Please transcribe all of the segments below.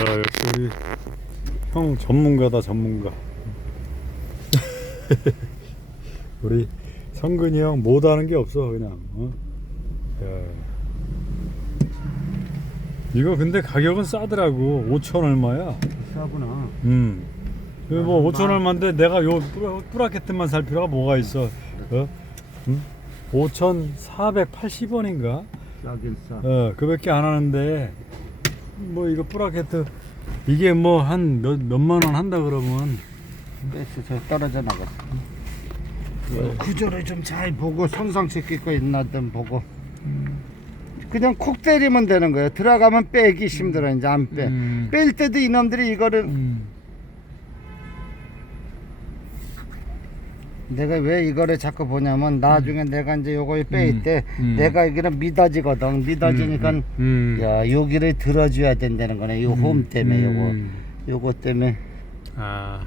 야, 역시 우리 형 전문가다 전문가. 우리 성근이 형 못하는 게 없어 그냥. 어? 야. 이거 근데 가격은 싸더라고. 5천 얼마야. 비싸구나. 음. 그뭐 아, 5천 얼마인데 내가 요 뿌라- 뿌라켓만 살 필요가 뭐가 있어? 어? 음? 5,480원인가? 싸긴 싸. 어, 그밖에 안 하는데 뭐 이거 뿌라켓 이게 뭐 한 몇 몇만 원 한다 그러면 베스 저 떨어져 나갔어. 네. 구조를 좀 잘 보고 손상시킬 거 있나 좀 보고. 그냥 콕 때리면 되는 거예요. 들어가면 빼기 힘들어 이제 안 빼. 음. 뺄 때도 이놈들이 이거를 음. 내가 왜 이거를 자꾸 보냐면 나중에 내가 이제 요거 뺄 음. 때 음. 내가 이거는 미닫이거든. 미닫이니까 음, 음. 야 여기를 들어줘야 된다는 거네. 요홈 때문에 음. 요거 요거 때문에 아.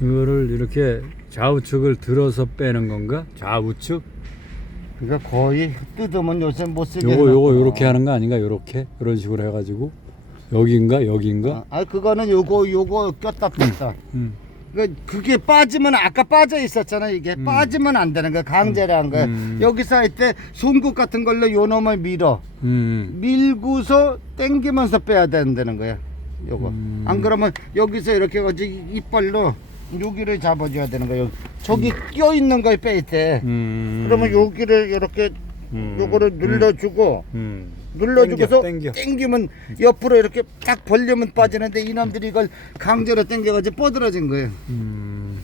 이거를 이렇게 좌우측을 들어서 빼는 건가? 좌우측? 그러니까 거의 뜯으면 요새 못 쓰게. 요거 요거 해놨구나. 요렇게 하는 거 아닌가? 요렇게 이런 식으로 해 가지고 여기인가? 여기인가? 아 그거는 요거 요거 꼈다 뺐다. 음. 그 그게 빠지면 아까 빠져 있었잖아 이게 빠지면 안 되는 거야 강제로 한 거야. 음. 여기서 할때 송곳 같은 걸로 요 놈을 밀어 음. 밀고서 당기면서 빼야 된다는 거야. 요거 음. 안 그러면 여기서 이렇게 가지 이빨로 여기를 잡아줘야 되는 거야. 저기 껴 있는 걸뺄 때. 음. 그러면 여기를 이렇게 음. 요거를 눌러주고 음. 눌러주고서 땡겨, 땡겨. 당기면 옆으로 이렇게 딱 벌리면 빠지는데 이놈들이 이걸 강제로 당겨가지고 뻗어진 거예요. 음.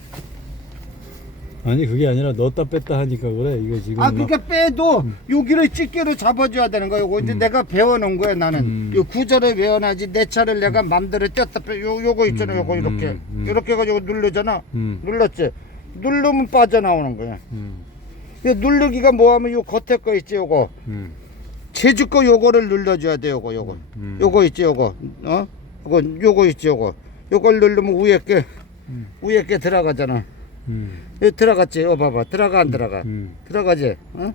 아니 그게 아니라 넣었다 뺐다 하니까 그래 이거 지금 아 막- 그러니까 빼도 여기를 집게로 잡아줘야 되는 거예요. 이거 이제 내가 배워놓은 거야 나는. 음. 요 구절을 외워놔야지 내 차를 내가 맘대로 뗐다 빼. 요 요거 있잖아. 요거 음, 이렇게 음, 음. 이렇게 해가지고 누르잖아. 음. 눌렀지. 누르면 빠져나오는 거야. 음. 이 누르기가 뭐하면 요 겉에 거 있지 요거. 음. 제주 거 요거를 눌러줘야 돼 요거 요거. 음. 요거 있지 요거. 어? 요거 요거 있지 요거. 요걸 누르면 위에 게 음. 위에 게 들어가잖아. 음. 여기 들어갔지. 어 봐봐. 들어가 안 들어가. 음. 들어가지. 어?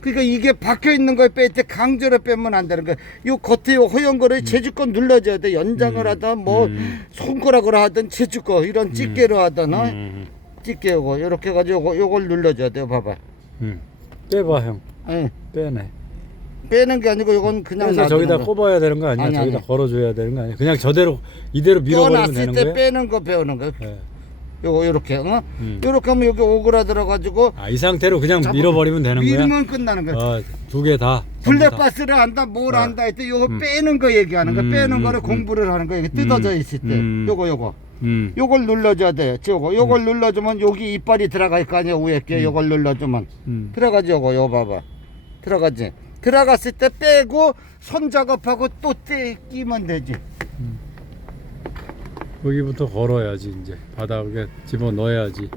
그러니까 이게 박혀 있는 걸 뺄 때 강제로 빼면 안 되는 거야. 요 겉에 요 허연 거를 제주권 눌러줘야 돼. 연장을 하든 뭐 음. 손가락으로 하든 제주권 이런 집게로 하든 어? 음. 집게 요거 이렇게 가지고 요거, 요걸 눌러줘야 돼요. 봐봐. 음. 빼봐 형 예. 빼네 빼는 게 아니고 요건 그냥 그래서 놔두는 저기다 거. 꼽아야 되는 거 아니야? 아니, 저기다 아니. 걸어줘야 되는 거 아니야? 그냥 저대로 이대로 밀어버리면 꺼놨을 되는 때 거야? 빼는 거 배우는 거. 예. 요거 요렇게 어? 음. 요렇게 하면 여기 오그라들어 가지고 아, 이 상태로 그냥 잡아- 밀어버리면 되는 거야? 밀면 끝나는 거야. 어, 두개 다. 블랙바스를 한다 뭘 어. 한다 할때 요거 음. 빼는 거 얘기하는 거 음, 빼는 음, 거를 음. 공부를 하는 거 이게 뜯어져 음, 있을 때 음. 요거 요거 음. 요걸 눌러줘야 돼 요거 요걸 눌러주면 여기 이빨이 들어갈 거 아니야 위에 게 요걸 눌러주면 음. 들어가지 요거 요거 봐봐 들어가지 들어갔을 때 빼고 손 작업하고 또 떼 끼면 되지 여기부터 걸어야지 이제 바닥에 집어 넣어야지.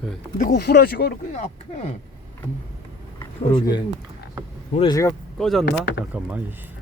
그, 근데 그 후라시가 그렇게 앞에 그러게. 후레쉬가 꺼졌나? 잠깐만.